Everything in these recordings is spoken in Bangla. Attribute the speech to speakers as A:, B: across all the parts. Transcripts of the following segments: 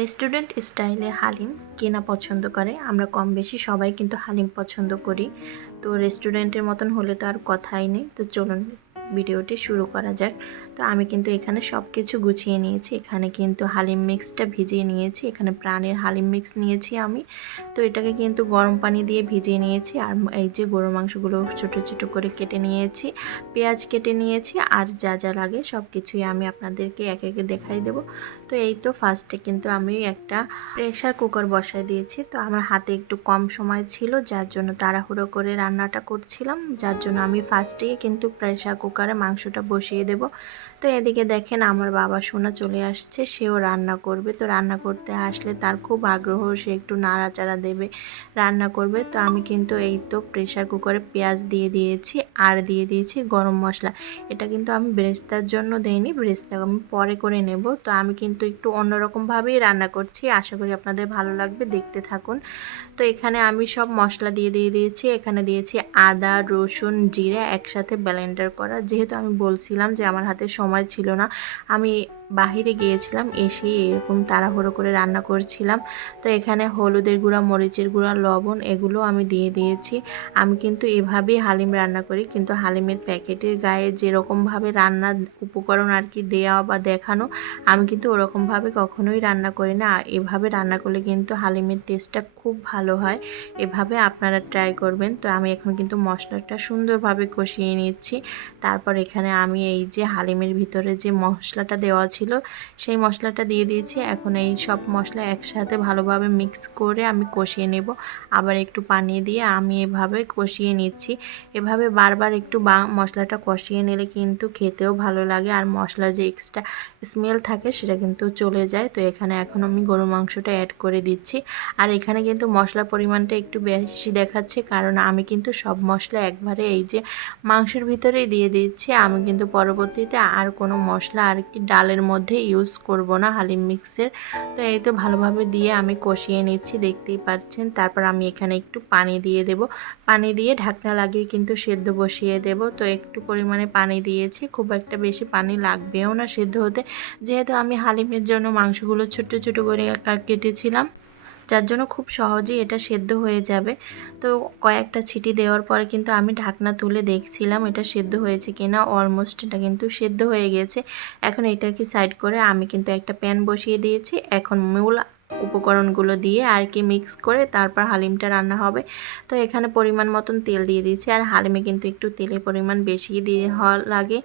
A: রেস্টুরেন্ট স্টাইলে হালিম কেনা পছন্দ করে। আমরা কম বেশি সবাই কিন্তু হালিম পছন্দ করি। তো রেস্টুরেন্টের মতন হলে তো আর কথাই নেই। তো চলুন, ভিডিওটি শুরু করা যাক। তো আমি কিন্তু এখানে সব কিছু গুছিয়ে নিয়েছি। এখানে কিন্তু হালিম মিক্সটা ভিজিয়ে নিয়েছি। এখানে প্রাণের হালিম মিক্স নিয়েছি আমি। তো এটাকে কিন্তু গরম পানি দিয়ে ভিজিয়ে নিয়েছি আর এই যে গরু মাংসগুলো ছোট ছোট করে কেটে নিয়েছি, পেঁয়াজ কেটে নিয়েছি আর যা যা লাগে সব কিছুই আমি আপনাদেরকে এক একে দেখাই দেব। তো এই তো ফার্স্টে কিন্তু আমি একটা প্রেশার কুকার বসায় দিয়েছি। তো আমার হাতে একটু কম সময় ছিল, যার জন্য তাড়াহুড়ো করে রান্নাটা করছিলাম। যার জন্য আমি ফার্স্টেই কিন্তু প্রেশার কুকারে মাংসটা বসিয়ে দেব। তো এদিকে দেখেন আমার বাবা সোনা চলে আসছে, সেও রান্না করবে। তো রান্না করতে আসলে তার খুব আগ্রহ, সে একটু নাড়াচাড়া দেবে, রান্না করবে। তো আমি কিন্তু এই তো প্রেশার কুকারে পেঁয়াজ দিয়ে দিয়েছি, আর দিয়ে দিয়েছি গরম মশলা। এটা কিন্তু আমি ব্রেস্তার জন্য দেইনি, ব্রেস্তা আমি পরে করে নেব। তো আমি কিন্তু একটু অন্যরকমভাবেই রান্না করছি, আশা করি আপনাদের ভালো লাগবে, দেখতে থাকুন। তো এখানে আমি সব মশলা দিয়ে দিয়ে দিয়েছি, এখানে দিয়েছি আদা, রসুন, জিরা একসাথে ব্লেন্ডার করা। যেহেতু আমি বলছিলাম যে আমার হাতে সময় ছিল না। আমি বাহিরে গিয়েছিলাম এসে এরকম তাড়াহুড়ো করে রান্না করছিলাম। তো এখানে হলুদের গুঁড়া, মরিচের গুঁড়া, লবণ এগুলো আমি দিয়ে দিয়েছি। আমি কিন্তু এভাবেই হালিম রান্না করি, কিন্তু হালিমের প্যাকেটের গায়ে যেরকমভাবে রান্নার উপকরণ আর কি দেওয়া বা দেখানো, আমি কিন্তু ওরকমভাবে কখনোই রান্না করি না। এভাবে রান্না করলে কিন্তু হালিমের টেস্টটা খুব ভালো হয়। এভাবে আপনারা ট্রাই করবেন। তো আমি এখন কিন্তু মশলাটা সুন্দরভাবে কষিয়ে নিচ্ছি। তারপর এখানে আমি এই যে হালিমের ভিতরে যে মশলাটা দেওয়া ছিল, সেই মশলাটা দিয়ে দিয়েছি। এখন এই সব মশলা একসাথে ভালোভাবে মিক্স করে আমি কষিয়ে নেব। আবার একটু পানি দিয়ে আমি এভাবে কষিয়ে নিচ্ছি। এভাবে বারবার একটু বা, মশলাটা কষিয়ে নিলে কিন্তু খেতেও ভালো লাগে আর মশলা যে এক্সট্রা স্মেল থাকে সেটা কিন্তু চলে যায়। তো এখানে এখন আমি গরু মাংসটা অ্যাড করে দিচ্ছি। আর এখানে কিন্তু মশলার পরিমাণটা একটু বেশি দেখাচ্ছে কারণ আমি কিন্তু সব মশলা একবারে এই যে মাংসের ভিতরেই দিয়ে দিচ্ছি। আমি কিন্তু পরবর্তীতে আর কোনো মশলা আর কি ডালের মধ্যে ইউজ করব না হালিম মিক্সের তো এই তো ভালোভাবে দিয়ে আমি কষিয়ে নিচ্ছি, দেখতেই পাচ্ছেন। তারপর আমি এখানে একটু পানি দিয়ে দেব। পানি দিয়ে ঢাকনা লাগিয়ে কিন্তু সেদ্ধ বসিয়ে দেব। তো একটু পরিমাণে পানি দিয়েছি, খুব একটা বেশি পানি লাগবেও না সেদ্ধ হতে। যেহেতু আমি হালিমের জন্য মাংসগুলো ছোট ছোট করে কেটেছিলাম যার জন্য খুব সহজেই এটা সেদ্ধ হয়ে যাবে। তো কয়েকটা ছিটি দেওয়ার পরে কিন্তু আমি ঢাকনা তুলে দেখছিলাম এটা সেদ্ধ হয়েছে কিনা অলমোস্ট এটা কিন্তু সেদ্ধ হয়ে গেছে। এখন এটাকে সাইড করে আমি কিন্তু একটা প্যান বসিয়ে দিয়েছি। এখন মূল উপকরণগুলো দিয়ে আর কি মিক্স করে তারপর হালিমটা রান্না হবে। তো এখানে পরিমাণ মতন তেল দিয়ে দিয়েছি আর হালিমে কিন্তু একটু তেলের পরিমাণ বেশি দিয়ে হওয়া লাগে।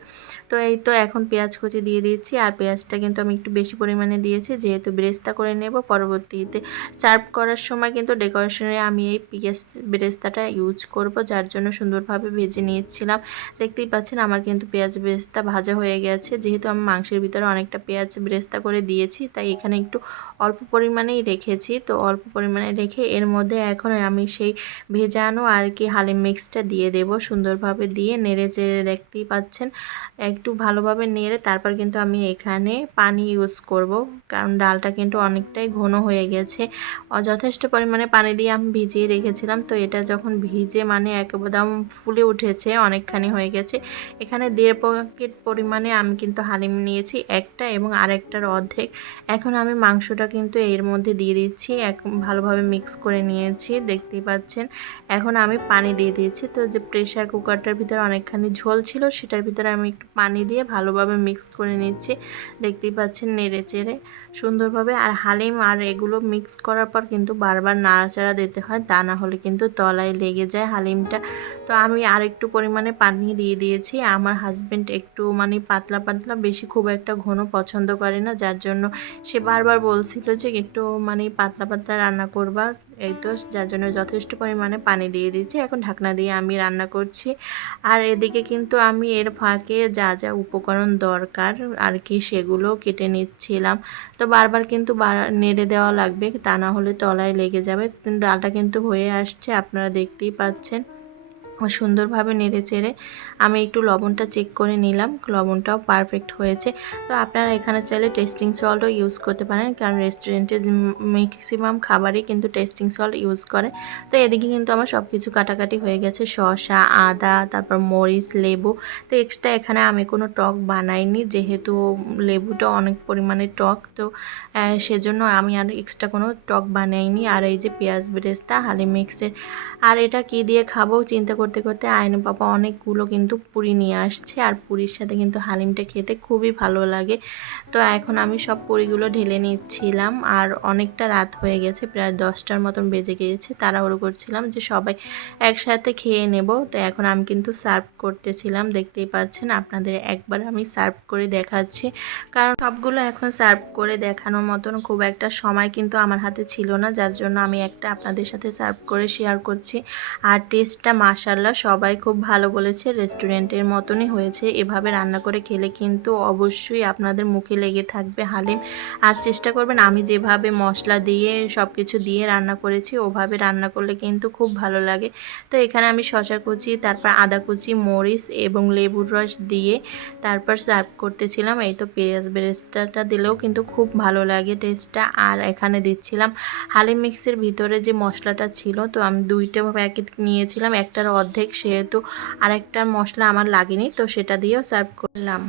A: তো এই তো এখন পেঁয়াজ কুচি দিয়ে দিয়েছি আর পেঁয়াজটা কিন্তু আমি একটু বেশি পরিমাণে দিয়েছি যেহেতু বেরেস্তা করে নেব। পরবর্তীতে সার্ভ করার সময় কিন্তু ডেকোরেশনে আমি এই পেঁয়াজ বেরেস্তাটা ইউজ করব যার জন্য সুন্দরভাবে ভেজে নিয়েছিলাম। দেখতেই পাচ্ছেন আমার কিন্তু পেঁয়াজ বেরেস্তা ভাজা হয়ে গেছে। যেহেতু আমি মাংসের ভিতরে অনেকটা পেঁয়াজ বেরেস্তা করে দিয়েছি তাই এখানে একটু অল্প পরিমাণেই রেখেছি। তো অল্প পরিমাণে রেখে এর মধ্যে এখন আমি সেই ভেজানো আর কি হালিম মিক্সটা দিয়ে দেব। সুন্দরভাবে দিয়ে নেড়ে চেড়ে দেখতেই পাচ্ছেন। একটু ভালোভাবে নেড়ে তারপর কিন্তু আমি এখানে পানি ইউজ করব। কারণ ডালটা কিন্তু অনেকটাই ঘন হয়ে গেছে। যথেষ্ট পরিমাণে পানি দিয়ে আমি ভিজিয়ে রেখেছিলাম। তো এটা যখন ভিজে মানে একদম ফুলে উঠেছে, অনেকখানি হয়ে গেছে। এখানে দেড় প্যাকেট পরিমাণে আমি কিন্তু হালিম নিয়েছি, একটা এবং আরেকটার অর্ধেক। এখন আমি মাংসটা কিন্তু এর মধ্যে দিয়ে দিচ্ছি। এক, ভালোভাবে মিক্স করে নিয়েছি, দেখতেই পাচ্ছেন। এখন আমি পানি দিয়ে দিয়েছি। তো যে প্রেশার কুকারটার ভিতরে অনেকখানি ঝোল ছিল, সেটার ভিতরে আমি একটু পানি দিয়ে ভালোভাবে মিক্স করে নিচ্ছি। দেখতেই পাচ্ছেন নেড়ে চেড়ে সুন্দরভাবে। আর হালিম, আর এগুলো মিক্স করার পর কিন্তু বারবার নাড়াচাড়া দিতে হয়। তা না হলে কিন্তু তলায় লেগে যায় হালিমটা। তো আমি আর একটু পরিমাণে পানি দিয়ে দিয়েছি। আমার হাজব্যান্ড একটু মানে পাতলা পাতলা, বেশি খুব একটা ঘন পছন্দ করে না। যার জন্য সে বারবার বলছিল যে একটু মানে পাতলা পাতলা রান্না করবা। এই তো যার জন্য যথেষ্ট পরিমাণে পানি দিয়ে দিচ্ছি এখন ঢাকনা দিয়ে আমি রান্না করছি। আর এদিকে কিন্তু আমি এর ফাঁকে যা যা উপকরণ দরকার আর কি সেগুলো কেটে নিচ্ছিলাম। তো বারবার কিন্তু নেড়ে দেওয়া লাগবে। তা না হলে তলায় লেগে যাবে। ডালটা কিন্তু হয়ে আসছে, আপনারা দেখতেই পাচ্ছেন। সুন্দরভাবে নেড়ে চেড়ে আমি একটু লবণটা চেক করে নিলাম। লবণটাও পারফেক্ট হয়েছে। তো আপনারা এখানে চাইলে টেস্টিং সল্টও ইউজ করতে পারেন। কারণ রেস্টুরেন্টে ম্যাক্সিমাম খাবারই কিন্তু টেস্টিং সল্ট ইউজ করে। তো এদিকে কিন্তু আমার সব কিছু কাটাকাটি হয়ে গেছে। শসা, আদা, তারপর মরিচ, লেবু। তো এক্সট্রা এখানে আমি কোনো টক বানাইনি। যেহেতু লেবুটা অনেক পরিমাণে টক, তো সেজন্য আমি আর এক্সট্রা কোনো টক বানাইনি। আর এই যে পেঁয়াজ বেরেস্তা হালি মিক্সের আর এটা কি দিয়ে খাব চিন্তা করতে করতে আয়নে বাবা অনেকগুলো কিন্তু পুরি নিয়ে আসছে আর পুরীর সাথে কিন্তু হালিমটা খেতে খুবই ভালো লাগে। তো এখন আমি সব পুরিগুলো ঢেলে নিচ্ছিলাম আর অনেকটা রাত হয়ে গেছে, প্রায় দশটার মতন বেজে গিয়েছে। তাড়াহুড়ো করছিলাম যে সবাই একসাথে খেয়ে নেব। তো এখন আমি কিন্তু সার্ভ করতেছিলাম, দেখতেই পাচ্ছেন আপনাদের একবার আমি সার্ভ করে দেখাচ্ছি। কারণ সবগুলো এখন সার্ভ করে দেখানোর মতন খুব একটা সময় কিন্তু আমার হাতে ছিল না, যার জন্য আমি একটা আপনাদের সাথে সার্ভ করে শেয়ার করছি। আর টেস্টটা মাশাল্লাহ সবাই খুব ভালো বলেছে, রেস্টুরেন্টের মতনই হয়েছে। এভাবে রান্না করে খেলে কিন্তু অবশ্যই আপনাদের মুখে লেগে থাকবে হালিম। আর চেষ্টা করবেন, আমি যেভাবে মশলা দিয়ে সব কিছু দিয়ে রান্না করেছি, ওভাবে রান্না করলে কিন্তু খুব ভালো লাগে। তো এখানে আমি শশা কুচি, তারপর আদা কুচি, মরিচ এবং লেবুর রস দিয়ে তারপর সার্ভ করতেছিলাম। এই তো পেঁয়াজ বেরেস্তাটা দিলেও কিন্তু খুব ভালো লাগে টেস্টটা। আর এখানে দিচ্ছিলাম হালিম মিক্সের ভিতরে যে মশলাটা ছিল, তো আমি দুইটা প্যাকেট নিয়েছিলাম, একটার অর্ধেক সেহেতু আরেকটা মশলা আমার লাগেনি তো সেটা দিয়েও সার্ভ করলাম।